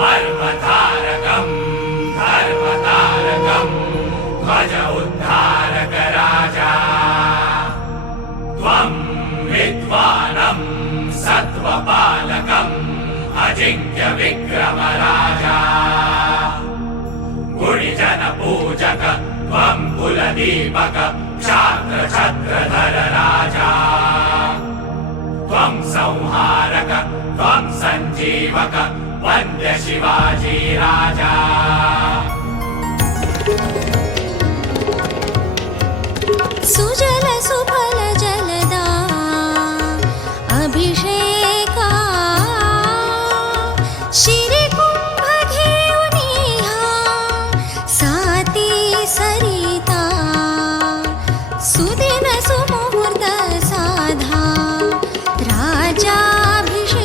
मर्मधारकम् धर्मतारकम् ध्वज उद्धारक राजा त्वं विद्वानं सत्त्वपालकम् अजिंक्य विक्रम राजा गुणिजन पूजक त्वं कुलदीपक क्षात्र छत्रधर राजा त्वं संहारक त्वं संजीवक वन्द्य शिवाजी राजा सुजल सुफल जलदा अभिषेका शिरी कुंभ घेऊनी साती सरिता सुदिन सुमुहूर्त साधा राजाभिषेका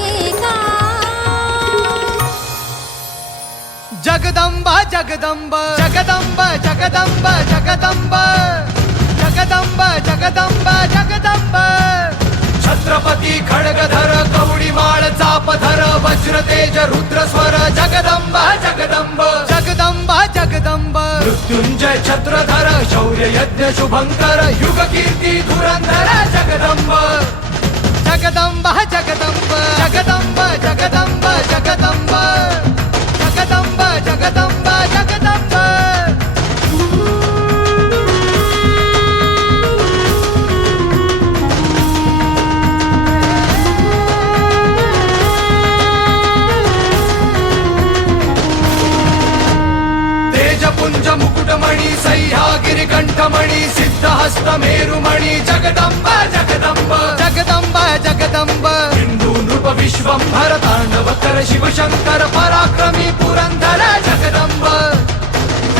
जगदंबा जगदंबा जगदंबा जगदंबा जगदंबा जगदंबा जगदंबा जगदंबा छत्रपती खड्गधर कवडीमाळ चापधर वज्र तेज रुद्र स्वर जगदंबा जगदंबा जगदंबा जगदंबा मृत्युंजय छत्रधर शौर्य यज्ञ शुभंकर युग कीर्ती धुरंधर जगदंबा जगदंबा जगदंबा जगदंबा जगदंबा जगदंबा जगदंबा जगदंबा जगदंबा तेजपुंज मुकुटमणि सह्यागिरि कंठमणि सिद्धहस्त मेरुमणि जगदंबा जगदंबा जगदंबा जगदंबा हिंदू नृप विश्वंभर तांडव कर शिवशंकर पराक्रमी पुरंदर जगदंबा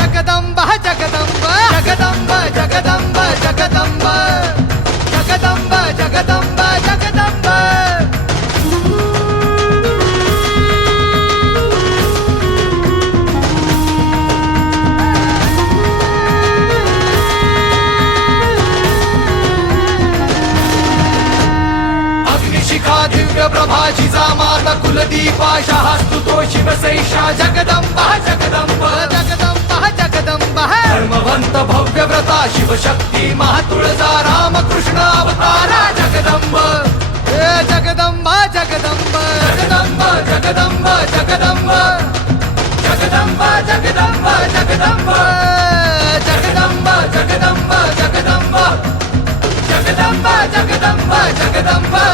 जगदंबा जगदंबा जगदंबा जगदंबा जगदंबा जगदंबा जगदंबा जगदंबा अग्निशिखा दिव्य प्रभा जिजामाता कुलदीपा शास्तुतो शिवसैषा जगदंबा जगदंबा जगदंबा जगदंबा धर्मवंत भव्य व्रता शिवशक्ती महातुळजा रामकृष्ण अवतारा जगदंबा जगदंबा जगदंबा जगदंबा जगदंबा जगदंबा जगदंबा जगदंबा जगदंबा जगदंबा जगदंबा जगदंबा जगदंबा जगदंबा जगदंबा